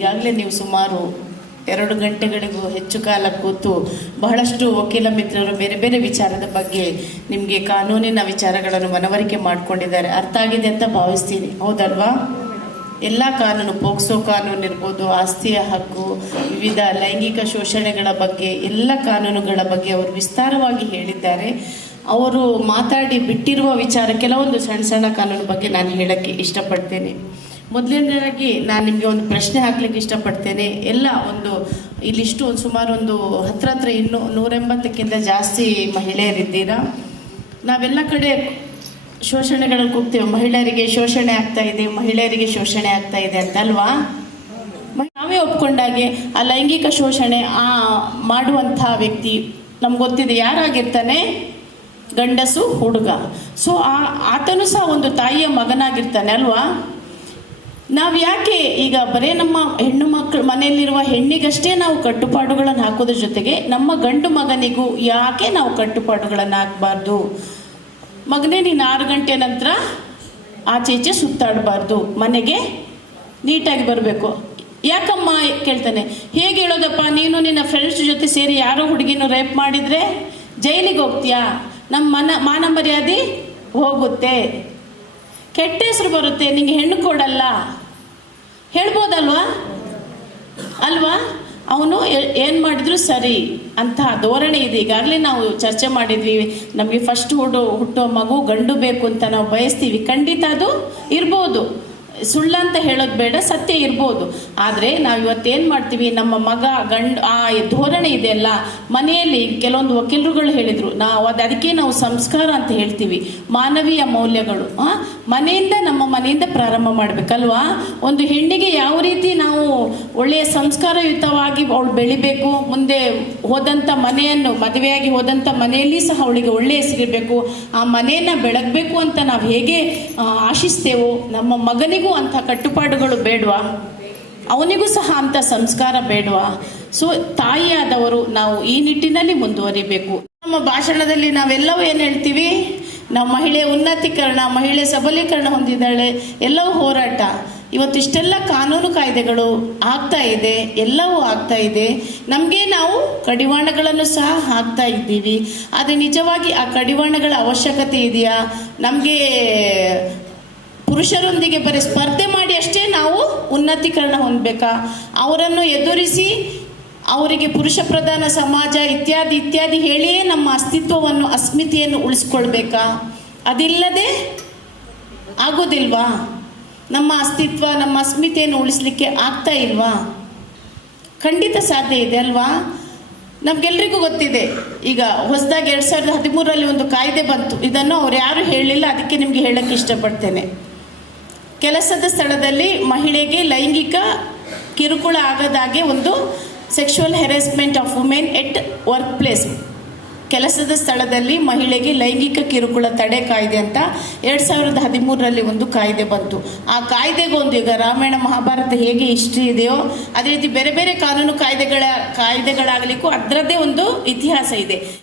ಈಗಾಗಲೇ ನೀವು ಸುಮಾರು ಎರಡು ಗಂಟೆಗಳಿಗೂ ಹೆಚ್ಚು ಕಾಲ ಕೂತು ಬಹಳಷ್ಟು ವಕೀಲ ಮಿತ್ರರು ಬೇರೆ ಬೇರೆ ವಿಚಾರದ ಬಗ್ಗೆ ನಿಮಗೆ ಕಾನೂನಿನ ವಿಚಾರಗಳನ್ನು ಮನವರಿಕೆ ಮಾಡಿಕೊಂಡಿದ್ದಾರೆ. ಅರ್ಥ ಆಗಿದೆ ಅಂತ ಭಾವಿಸ್ತೀನಿ. ಹೌದಲ್ವಾ? ಎಲ್ಲ ಕಾನೂನು, ಪೋಕ್ಸೋ ಕಾನೂನು ಇರ್ಬೋದು, ಆಸ್ತಿಯ ಹಕ್ಕು, ವಿವಿಧ ಲೈಂಗಿಕ ಶೋಷಣೆಗಳ ಬಗ್ಗೆ, ಎಲ್ಲ ಕಾನೂನುಗಳ ಬಗ್ಗೆ ಅವರು ವಿಸ್ತಾರವಾಗಿ ಹೇಳಿದ್ದಾರೆ. ಅವರು ಮಾತಾಡಿ ಬಿಟ್ಟಿರುವ ವಿಚಾರ ಕೆಲವೊಂದು ಸಣ್ಣ ಸಣ್ಣ ಕಾನೂನು ಬಗ್ಗೆ ನಾನು ಹೇಳಕ್ಕೆ ಇಷ್ಟಪಡ್ತೇನೆ. ಮೊದಲನೇದಾಗಿ ನಾನು ನಿಮಗೆ ಒಂದು ಪ್ರಶ್ನೆ ಹಾಕ್ಲಿಕ್ಕೆ ಇಷ್ಟಪಡ್ತೇನೆ. ಎಲ್ಲ ಒಂದು, ಇಲ್ಲಿಷ್ಟು ಒಂದು ಸುಮಾರು ಒಂದು ಹತ್ರ ಹತ್ರ ಇನ್ನೂ ನೂರೆಂಬತ್ತಕ್ಕಿಂತ ಜಾಸ್ತಿ ಮಹಿಳೆಯರಿದ್ದೀರಾ? ನಾವೆಲ್ಲ ಕಡೆ ಶೋಷಣೆಗಳಲ್ಲಿ ಕೂಗ್ತೇವೆ. ಮಹಿಳೆಯರಿಗೆ ಶೋಷಣೆ ಆಗ್ತಾ ಇದೆ, ಮಹಿಳೆಯರಿಗೆ ಶೋಷಣೆ ಆಗ್ತಾ ಇದೆ ಅಂತಲ್ವಾ? ನಾವೇ ಒಪ್ಕೊಂಡಾಗೆ ಆ ಲೈಂಗಿಕ ಶೋಷಣೆ ಆ ಮಾಡುವಂಥ ವ್ಯಕ್ತಿ ನಮ್ಗೆ ಗೊತ್ತಿದೆ. ಯಾರಾಗಿರ್ತಾನೆ? ಗಂಡಸು, ಹುಡುಗ. ಸೊ ಆ, ಆತನು ಸಹ ಒಂದು ತಾಯಿಯ ಮಗನಾಗಿರ್ತಾನೆ ಅಲ್ವಾ? ನಾವು ಯಾಕೆ ಈಗ ಬರೇ ನಮ್ಮ ಹೆಣ್ಣು ಮಕ್ಕಳು ಮನೆಯಲ್ಲಿರುವ ಹೆಣ್ಣಿಗಷ್ಟೇ ನಾವು ಕಟ್ಟುಪಾಡುಗಳನ್ನು ಹಾಕೋದ್ರ ಜೊತೆಗೆ ನಮ್ಮ ಗಂಡು ಮಗನಿಗೂ ಯಾಕೆ ನಾವು ಕಟ್ಟುಪಾಡುಗಳನ್ನು ಹಾಕಬಾರ್ದು? ಮಗನೇ, ನೀನು ಆರು ಗಂಟೆ ನಂತರ ಆಚೆ ಈಚೆ ಸುತ್ತಾಡಬಾರ್ದು. ಮನೆಗೆ ನೀಟಾಗಿ ಬರಬೇಕು. ಯಾಕಮ್ಮ ಕೇಳ್ತಾನೆ, ಹೇಗೆ ಹೇಳೋದಪ್ಪ, ನೀನು ನಿನ್ನ ಫ್ರೆಂಡ್ಸ್ ಜೊತೆ ಸೇರಿ ಯಾರೋ ಹುಡುಗಿನ ರೇಪ್ ಮಾಡಿದರೆ ಜೈಲಿಗೆ ಹೋಗ್ತೀಯಾ? ನಮ್ಮ ಮನ ಮಾನ ಮರ್ಯಾದೆ ಹೋಗುತ್ತೆ. ಕೆಟ್ಟ ಹೆಸರು ಬರುತ್ತೆ, ನಿಂಗೆ ಹೆಣ್ಣು ಕೊಡಲ್ಲ. ಹೇಳ್ಬೋದಲ್ವಾ? ಅಲ್ವಾ? ಅವನು ಏನು ಮಾಡಿದ್ರು ಸರಿ. ಅಂತಹ ಧೋರಣೆ ಇದೆ. ಈಗಾಗಲೇ ನಾವು ಚರ್ಚೆ ಮಾಡಿದ್ವಿ. ನಮಗೆ ಫಸ್ಟ್ ಹುಡು ಹುಟ್ಟೋ ಮಗು ಗಂಡು ಬೇಕು ಅಂತ ನಾವು ಬಯಸ್ತೀವಿ. ಖಂಡಿತ ಅದು ಇರ್ಬೋದು. ಸುಳ್ಳ ಅಂತ ಹೇಳೋದು ಬೇಡ, ಸತ್ಯ ಇರ್ಬೋದು. ಆದರೆ ನಾವು ಇವತ್ತೇನು ಮಾಡ್ತೀವಿ, ನಮ್ಮ ಮಗ, ಗಂಡು, ಆ ಧೋರಣೆ ಇದೆಯಲ್ಲ, ಮನೆಯಲ್ಲಿ ಕೆಲವೊಂದು ವಕೀಲರುಗಳು ಹೇಳಿದರು, ನಾವು ಅದು ಅದಕ್ಕೆ ನಾವು ಸಂಸ್ಕಾರ ಅಂತ ಹೇಳ್ತೀವಿ, ಮಾನವೀಯ ಮೌಲ್ಯಗಳು ಮನೆಯಿಂದ ನಮ್ಮ ಮನೆಯಿಂದ ಪ್ರಾರಂಭ ಮಾಡಬೇಕಲ್ವಾ? ಒಂದು ಹೆಣ್ಣಿಗೆ ಯಾವ ರೀತಿ ನಾವು ಒಳ್ಳೆಯ ಸಂಸ್ಕಾರಯುತವಾಗಿ ಅವಳು ಬೆಳಿಬೇಕು, ಮುಂದೆ ಹೋದಂಥ ಮನೆಯನ್ನು, ಮದುವೆಯಾಗಿ ಹೋದಂಥ ಮನೆಯಲ್ಲಿ ಸಹ ಅವಳಿಗೆ ಒಳ್ಳೆಯ ಹೆಸರಿರಬೇಕು, ಆ ಮನೆಯನ್ನು ಬೆಳಗಬೇಕು ಅಂತ ನಾವು ಹೇಗೆ ಆಶಿಸ್ತೇವೋ, ನಮ್ಮ ಮಗನಿಗೂ ಅಂಥ ಕಟ್ಟುಪಾಡುಗಳು ಬೇಡವಾ? ಅವನಿಗೂ ಸಹ ಅಂಥ ಸಂಸ್ಕಾರ ಬೇಡವಾ? ಸೊ, ತಾಯಿಯಾದವರು ನಾವು ಈ ನಿಟ್ಟಿನಲ್ಲಿ ಮುಂದುವರಿಬೇಕು. ನಮ್ಮ ಭಾಷಣದಲ್ಲಿ ನಾವೆಲ್ಲವೂ ಏನು ಹೇಳ್ತೀವಿ? ನಾವು ಮಹಿಳೆ ಉನ್ನತೀಕರಣ, ಮಹಿಳೆ ಸಬಲೀಕರಣ ಹೊಂದಿದ್ದಾಳೆ, ಎಲ್ಲವೂ ಹೋರಾಟ. ಇವತ್ತು ಇಷ್ಟೆಲ್ಲ ಕಾನೂನು ಕಾಯ್ದೆಗಳು ಆಗ್ತಾ ಇದೆ, ಎಲ್ಲವೂ ಆಗ್ತಾ ಇದೆ. ನಮಗೆ ನಾವು ಕಡಿವಾಣಗಳನ್ನು ಸಹ ಹಾಕ್ತಾ ಇದ್ದೀವಿ. ಆದರೆ ನಿಜವಾಗಿ ಆ ಕಡಿವಾಣಗಳ ಅವಶ್ಯಕತೆ ಇದೆಯಾ? ನಮಗೆ ಪುರುಷರೊಂದಿಗೆ ಬರೀ ಸ್ಪರ್ಧೆ ಮಾಡಿ ಅಷ್ಟೇ ನಾವು ಉನ್ನತೀಕರಣ ಹೊಂದಬೇಕಾ? ಅವರನ್ನು ಎದುರಿಸಿ ಅವರಿಗೆ ಪುರುಷ ಪ್ರಧಾನ ಸಮಾಜ ಇತ್ಯಾದಿ ಇತ್ಯಾದಿ ಹೇಳಿಯೇ ನಮ್ಮ ಅಸ್ತಿತ್ವವನ್ನು, ಅಸ್ಮಿತೆಯನ್ನು ಉಳಿಸ್ಕೊಳ್ಬೇಕಾ? ಅದಿಲ್ಲದೆ ಆಗೋದಿಲ್ವಾ? ನಮ್ಮ ಅಸ್ತಿತ್ವ, ನಮ್ಮ ಅಸ್ಮಿತೆಯನ್ನು ಉಳಿಸ್ಲಿಕ್ಕೆ ಆಗ್ತಾ ಇಲ್ವಾ? ಖಂಡಿತ ಸಾಧ್ಯ ಇದೆ ಅಲ್ವಾ? ನಮ್ಗೆಲ್ರಿಗೂ ಗೊತ್ತಿದೆ. ಈಗ ಹೊಸದಾಗಿ ಎರಡು ಸಾವಿರದ ಹದಿಮೂರರಲ್ಲಿ ಒಂದು ಕಾಯ್ದೆ ಬಂತು. ಇದನ್ನು ಅವ್ರು ಯಾರು ಹೇಳಿಲ್ಲ, ಅದಕ್ಕೆ ನಿಮಗೆ ಹೇಳಕ್ಕೆ ಇಷ್ಟಪಡ್ತೇನೆ. ಕೆಲಸದ ಸ್ಥಳದಲ್ಲಿ ಮಹಿಳೆಗೆ ಲೈಂಗಿಕ ಕಿರುಕುಳ ಆಗದಾಗೆ ಒಂದು sexual harassment of women at work place ಕೆಲಸದ ಸ್ಥಳದಲ್ಲಿ ಮಹಿಳೆಗೆ ಲೈಂಗಿಕ ಕಿರುಕುಳ ತಡೆ ಕಾಯ್ದೆ ಅಂತ ಎರಡು ಸಾವಿರದ ಹದಿಮೂರರಲ್ಲಿ ಒಂದು ಕಾಯ್ದೆ ಬಂತು. ಆ ಕಾಯ್ದೆಗೊಂದು ಈಗ ರಾಮಾಯಣ ಮಹಾಭಾರತ ಹೇಗೆ ಹಿಸ್ಟ್ರಿ ಇದೆಯೋ, ಅದೇ ರೀತಿ ಬೇರೆ ಬೇರೆ ಕಾನೂನು ಕಾಯ್ದೆಗಳ, ಕಾಯ್ದೆಗಳಾಗಲಿಕ್ಕೂ ಅದರದ್ದೇ ಒಂದು ಇತಿಹಾಸ ಇದೆ.